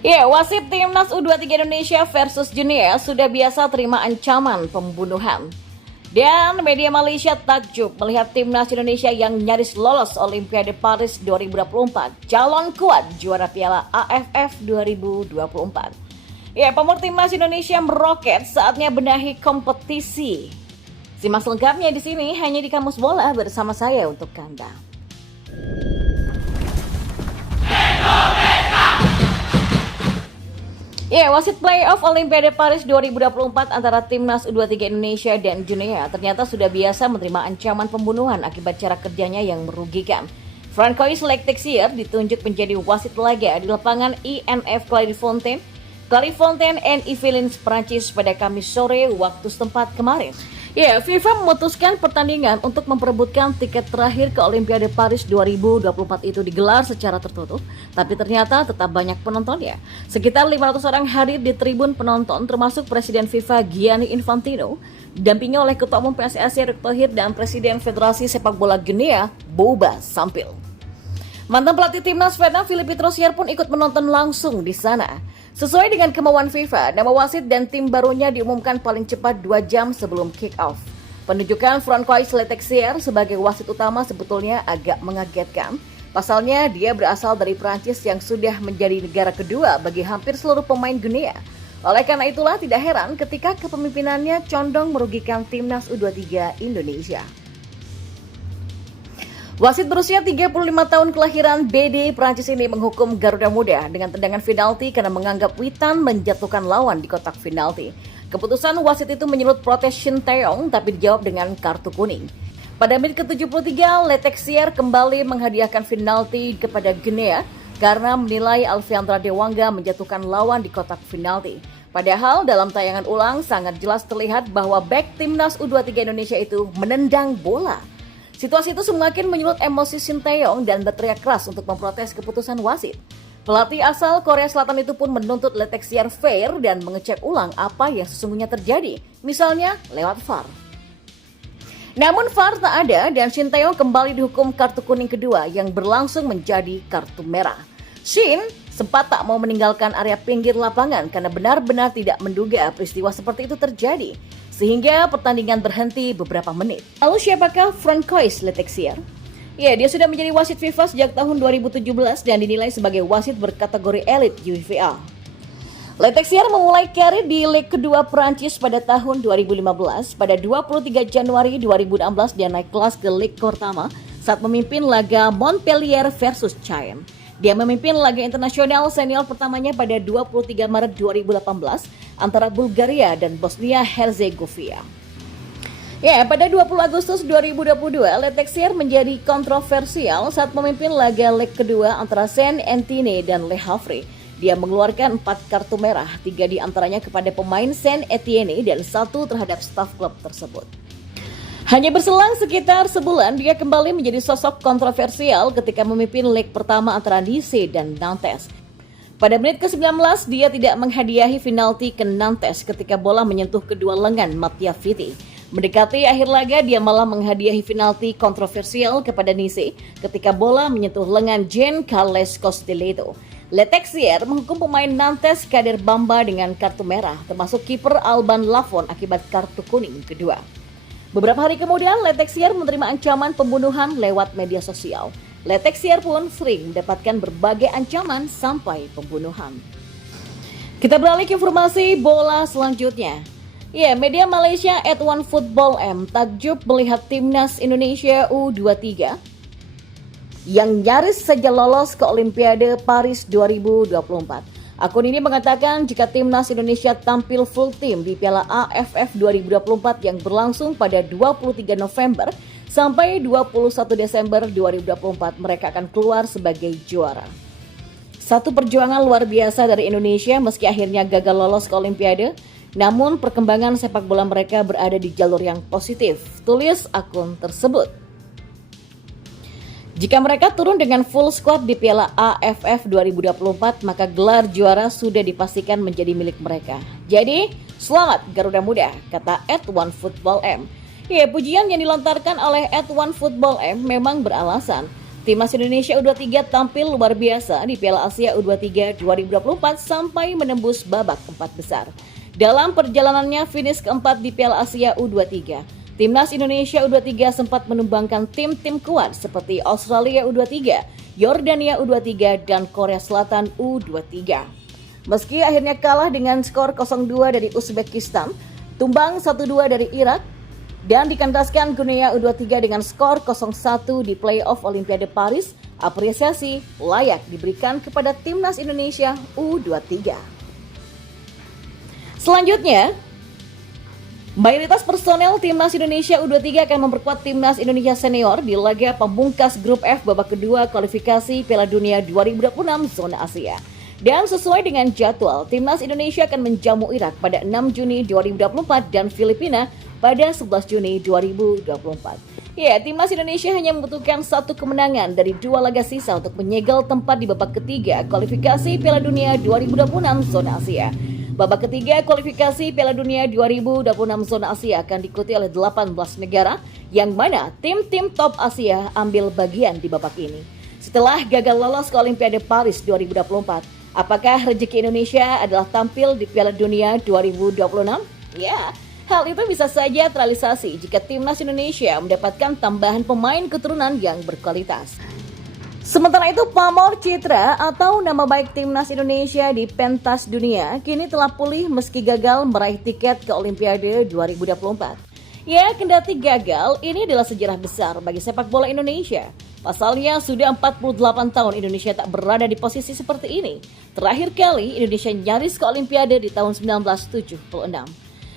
Ya, wasit timnas U23 Indonesia versus Junior sudah biasa terima ancaman pembunuhan. Dan media Malaysia takjub melihat timnas Indonesia yang nyaris lolos Olimpiade Paris 2024, calon kuat juara Piala AFF 2024. Ya, pamor timnas Indonesia meroket saatnya benahi kompetisi. Simak selengkapnya di sini hanya di Kamus Bola bersama saya untuk Anda. Ya, wasit playoff Olimpiade Paris 2024 antara timnas U23 Indonesia dan Junior ternyata sudah biasa menerima ancaman pembunuhan akibat cara kerjanya yang merugikan. Francois Lectexier ditunjuk menjadi wasit laga di lapangan INF Clairefontaine and Yvelines, Prancis pada Kamis sore waktu setempat kemarin. Ya, FIFA memutuskan pertandingan untuk memperebutkan tiket terakhir ke Olimpiade Paris 2024 itu digelar secara tertutup, tapi ternyata tetap banyak penontonnya. Sekitar 500 orang hadir di tribun penonton, termasuk Presiden FIFA Gianni Infantino, didampingi oleh Ketua Umum PSSI Erick Thohir dan Presiden Federasi Sepak Bola Guinea, Bouba Sampil. Mantan pelatih timnas Vietnam Philippe Troussier pun ikut menonton langsung di sana. Sesuai dengan kemauan FIFA, nama wasit dan tim barunya diumumkan paling cepat 2 jam sebelum kick-off. Penunjukan Francois Lectexier sebagai wasit utama sebetulnya agak mengagetkan. Pasalnya, dia berasal dari Prancis yang sudah menjadi negara kedua bagi hampir seluruh pemain dunia. Oleh karena itulah tidak heran ketika kepemimpinannya condong merugikan timnas U23 Indonesia. Wasit berusia 35 tahun kelahiran BD Prancis ini menghukum Garuda Muda dengan tendangan penalti karena menganggap Witan menjatuhkan lawan di kotak penalti. Keputusan wasit itu menyulut protes Shin Taeyong tapi dijawab dengan kartu kuning. Pada menit ke-73, Lectexier kembali menghadiahkan penalti kepada Guinea karena menilai Alfiandra Dewangga menjatuhkan lawan di kotak penalti. Padahal dalam tayangan ulang sangat jelas terlihat bahwa bek timnas U23 Indonesia itu menendang bola. Situasi itu semakin menyulut emosi Shin Taeyong dan berteriak keras untuk memprotes keputusan wasit. Pelatih asal Korea Selatan itu pun menuntut Lectexier fair dan mengecek ulang apa yang sesungguhnya terjadi, misalnya lewat VAR. Namun VAR tak ada dan Shin Taeyong kembali dihukum kartu kuning kedua yang berlangsung menjadi kartu merah. Shin sempat tak mau meninggalkan area pinggir lapangan karena benar-benar tidak menduga peristiwa seperti itu terjadi, sehingga pertandingan berhenti beberapa menit. Lalu siapakah Francois Lectexier? Ya, dia sudah menjadi wasit FIFA sejak tahun 2017 dan dinilai sebagai wasit berkategori elit UEFA. Lectexier memulai karir di Liga kedua Prancis pada tahun 2015. Pada 23 Januari 2016 dia naik kelas ke Liga pertama saat memimpin laga Montpellier versus Caen. Dia memimpin laga internasional senior pertamanya pada 23 Maret 2018 antara Bulgaria dan Bosnia-Herzegovina. Ya, pada 20 Agustus 2022, Lectexier menjadi kontroversial saat memimpin laga leg kedua antara Saint-Etienne dan Le Havre. Dia mengeluarkan 4 kartu merah, 3 di antaranya kepada pemain Saint-Etienne dan 1 terhadap staf klub tersebut. Hanya berselang sekitar sebulan, dia kembali menjadi sosok kontroversial ketika memimpin leg pertama antara Nice dan Nantes. Pada menit ke-19, dia tidak menghadiahi penalti ke Nantes ketika bola menyentuh kedua lengan Mattia Vitti. Mendekati akhir laga, dia malah menghadiahi penalti kontroversial kepada Nice ketika bola menyentuh lengan Jean Carles Costelletto. Lectexier menghukum pemain Nantes Kader Bamba dengan kartu merah, termasuk kiper Alban Lafont akibat kartu kuning kedua. Beberapa hari kemudian, Lectexier menerima ancaman pembunuhan lewat media sosial. Lectexier pun sering mendapatkan berbagai ancaman sampai pembunuhan. Kita beralih ke informasi bola selanjutnya. Ya, media Malaysia @OneFootballM takjub melihat timnas Indonesia U23 yang nyaris saja lolos ke Olimpiade Paris 2024. Akun ini mengatakan jika timnas Indonesia tampil full tim di Piala AFF 2024 yang berlangsung pada 23 November sampai 21 Desember 2024, mereka akan keluar sebagai juara. Satu perjuangan luar biasa dari Indonesia meski akhirnya gagal lolos ke Olimpiade, namun perkembangan sepak bola mereka berada di jalur yang positif, tulis akun tersebut. Jika mereka turun dengan full squad di Piala AFF 2024, maka gelar juara sudah dipastikan menjadi milik mereka. Jadi, selamat Garuda Muda, kata @OneFootballM. Ya, pujian yang dilontarkan oleh @OneFootballM memang beralasan. Timnas Indonesia U23 tampil luar biasa di Piala Asia U23 2024 sampai menembus babak 4 besar. Dalam perjalanannya finish keempat di Piala Asia U23, Timnas Indonesia U23 sempat menumbangkan tim-tim kuat seperti Australia U23, Yordania U23, dan Korea Selatan U23. Meski akhirnya kalah dengan skor 0-2 dari Uzbekistan, tumbang 1-2 dari Irak, dan dikandaskan Guinea U23 dengan skor 0-1 di playoff Olimpiade Paris, apresiasi layak diberikan kepada Timnas Indonesia U23. Selanjutnya, mayoritas personel Timnas Indonesia U23 akan memperkuat Timnas Indonesia Senior di laga pemungkas Grup F babak kedua kualifikasi Piala Dunia 2026 zona Asia. Dan sesuai dengan jadwal, Timnas Indonesia akan menjamu Irak pada 6 Juni 2024 dan Filipina pada 11 Juni 2024. Ya, Timnas Indonesia hanya membutuhkan satu kemenangan dari dua laga sisa untuk menyegel tempat di babak ketiga kualifikasi Piala Dunia 2026 zona Asia. Babak ketiga kualifikasi Piala Dunia 2026 zona Asia akan diikuti oleh 18 negara, yang mana tim-tim top Asia ambil bagian di babak ini. Setelah gagal lolos ke Olimpiade Paris 2024, apakah rezeki Indonesia adalah tampil di Piala Dunia 2026? Ya, hal itu bisa saja terrealisasi jika Timnas Indonesia mendapatkan tambahan pemain keturunan yang berkualitas. Sementara itu, pamor citra atau nama baik Timnas Indonesia di pentas dunia kini telah pulih meski gagal meraih tiket ke Olimpiade 2024. Ya, kendati gagal, ini adalah sejarah besar bagi sepak bola Indonesia. Pasalnya, sudah 48 tahun Indonesia tak berada di posisi seperti ini. Terakhir kali Indonesia nyaris ke Olimpiade di tahun 1976.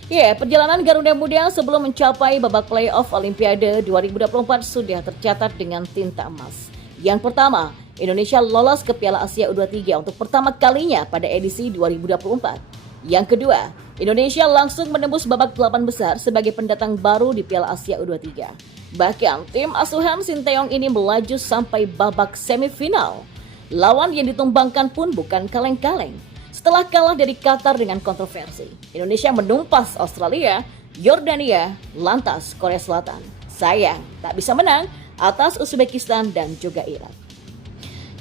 Ya, perjalanan Garuda Muda sebelum mencapai babak playoff Olimpiade 2024 sudah tercatat dengan tinta emas. Yang pertama, Indonesia lolos ke Piala Asia U23 untuk pertama kalinya pada edisi 2024. Yang kedua, Indonesia langsung menembus babak 8 besar sebagai pendatang baru di Piala Asia U23. Bahkan, tim asuhan Sinteyong ini melaju sampai babak semifinal. Lawan yang ditumbangkan pun bukan kaleng-kaleng. Setelah kalah dari Qatar dengan kontroversi, Indonesia menumpas Australia, Yordania, lantas Korea Selatan. Sayang, tak bisa menang atas Uzbekistan dan juga Irak.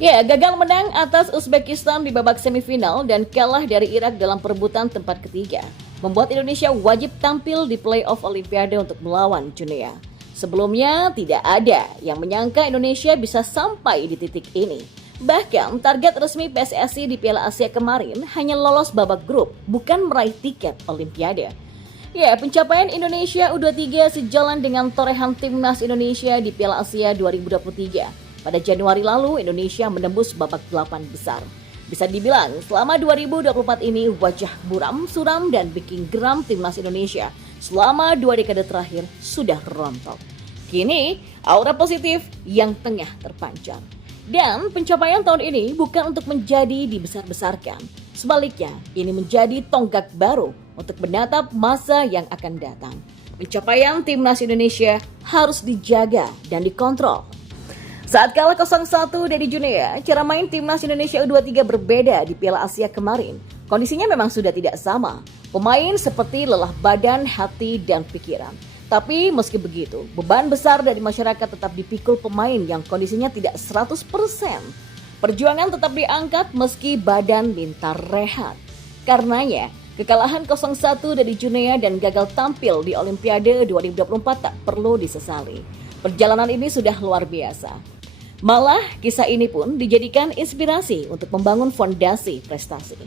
Ya, gagal menang atas Uzbekistan di babak semifinal dan kalah dari Irak dalam perebutan tempat ketiga, membuat Indonesia wajib tampil di playoff Olimpiade untuk melawan Guinea. Sebelumnya, tidak ada yang menyangka Indonesia bisa sampai di titik ini. Bahkan, target resmi PSSI di Piala Asia kemarin hanya lolos babak grup, bukan meraih tiket Olimpiade. Ya, pencapaian Indonesia U23 sejalan dengan torehan Timnas Indonesia di Piala Asia 2023. Pada Januari lalu, Indonesia menembus babak 8 besar. Bisa dibilang, selama 2024 ini wajah buram, suram, dan bikin geram Timnas Indonesia selama 2 dekade terakhir sudah rontok. Kini, aura positif yang tengah terpancar. Dan pencapaian tahun ini bukan untuk menjadi dibesar-besarkan. Sebaliknya, ini menjadi tonggak baru untuk menatap masa yang akan datang. Pencapaian Timnas Indonesia harus dijaga dan dikontrol. Saat kalah 0-1 dari Guinea, cara main Timnas Indonesia U23 berbeda di Piala Asia kemarin. Kondisinya memang sudah tidak sama. Pemain seperti lelah badan, hati, dan pikiran. Tapi meski begitu, beban besar dari masyarakat tetap dipikul pemain yang kondisinya tidak 100%. Perjuangan tetap diangkat meski badan minta rehat. Karenanya, kekalahan 0-1 dari Guinea dan gagal tampil di Olimpiade 2024 tak perlu disesali. Perjalanan ini sudah luar biasa. Malah, kisah ini pun dijadikan inspirasi untuk membangun fondasi prestasi.